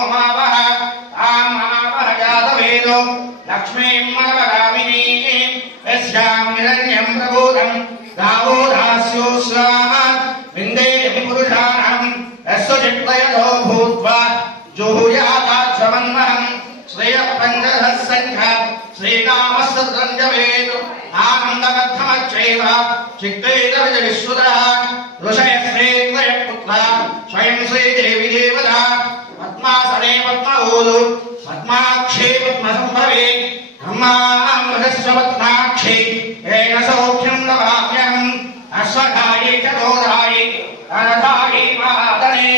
ममावह तां ममावह जातवेदो लक्ष्मीं मरवरामिनी यस्यां हिरण्यं प्रभूतं गावो दास्यो स्वाहा विन्देयं पुरुषाणां यस्य चित्तयतो भूत्वा जुहुयाताक्षमन्वहं श्रेयपञ्चदशसङ्ख्या श्रीकामस्तुतञ्जवेदो आनन्दवर्धमच्चैव चित्तैतविजविश्रुतः ऋषयश्रेत्रयपुत्रः स्वयं श्रीदेवी देवता पद्मासने पद्मऊलु पद्माक्षे पद्मसम्भवे ब्रह्मामृतस्य पद्माक्षे येन सौख्यं लभाम्यहम् अश्वधायै चतुर्धायै अनधायै महादने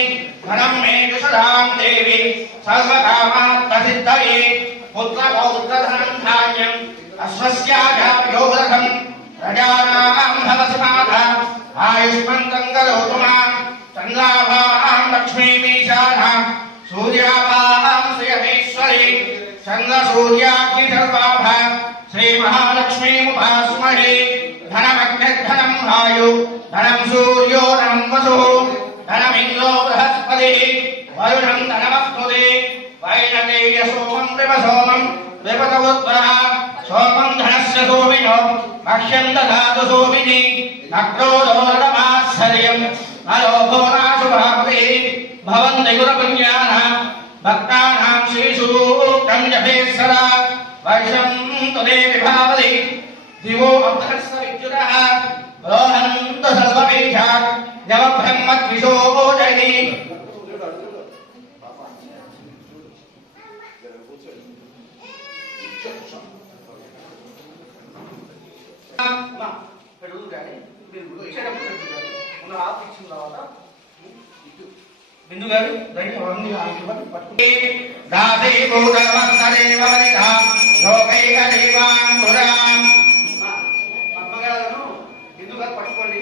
धनं मे दुषदां देवी सर्वकामार्थसिद्धये पुत्रपौत्रधनं धान्यम् अश्वस्याजाभ्योदकम् प्रजानां भवसमाधा आयुष्मन्तं करोतु मां चन्द्राभां लक्ष्मीमीशानां सूर्याभां श्रियमेश्वरी चन्द्रसूर्याग्निसर्वाभा श्रीमहालक्ष्मीमुपास्महे धनमग्निर्धनं वायु धनं सूर्यो धनं वसुः धनमिन्द्रो बृहस्पतिः वरुणं धनमस्तुते वैनतेय सोमं विपसोमं विपतवुत्तरः सोमं धनस्य सोमिनो मह्यं ददातु सोमिनि नक्रोदोरणमाश्चर्यम् अलोभो नाशुभापतिः भवन्ति गुणपुण्यानां भक्तानां श्रीसूक्तं जपेत् सदा वर्षं तुदे विभावति दिवो अभ्रस्य विद्युतः रोहन्तु सर्वमेषात् यवब्रह्मद्विषो जयति बिंदु गाరు రండి అవన్నీ పట్టుకుంటే దాసే భూతవస్తరే వరితా లోకైక దేవాం పురాం పద్మగాలను బిందు గారు పట్టుకోండి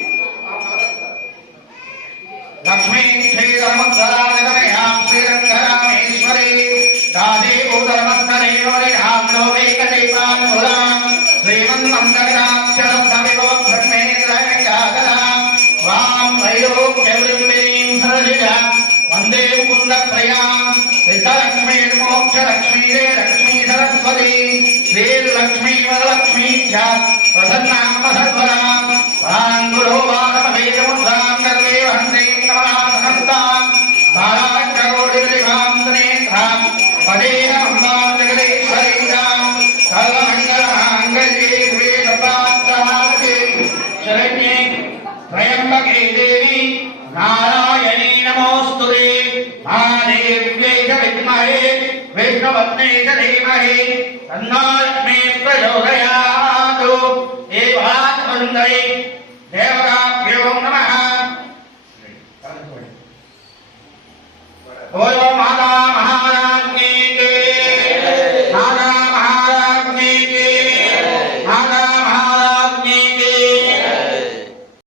లక్ష్మీ క్షేత్రమక్షరాజనయాం శ్రీరంగరామేశ్వరి దాసే భూతవస్తరే వరితాం లోకైక దేవాం పురాం శ్రీమన్మందరాక్షరం సవిభవ బ్రహ్మేంద్రయాగరాం వాం వైలోక్యవృందేం సరసిజా वंदे मुकुंद प्रयां सिद्धलक्ष्मीर्मोक्षलक्ष्मी रे लक्ष्मी सरस्वती श्रीलक्ष्मी वरलक्ष्मी च प्रसन्नाम सद्वरां वाङ्गुरो वानमवेदमुद्रां गर्वे वन्दे नमः सहस्तां बालाष्टकोटिविभां सुनेत्रां वदेहमम्बां जगदीश्वरीं सर्वमङ्गलमाङ्गल्ये शिवे सर्वार्थसाधके शरण्ये त्र्यम्बके देवी नारायणी नमोस्तुते महादेव्यै च विद्महे विष्णुपत्न्यै च धीमहि तन्नो लक्ष्मी प्रचोदयात् एवात् वन्दे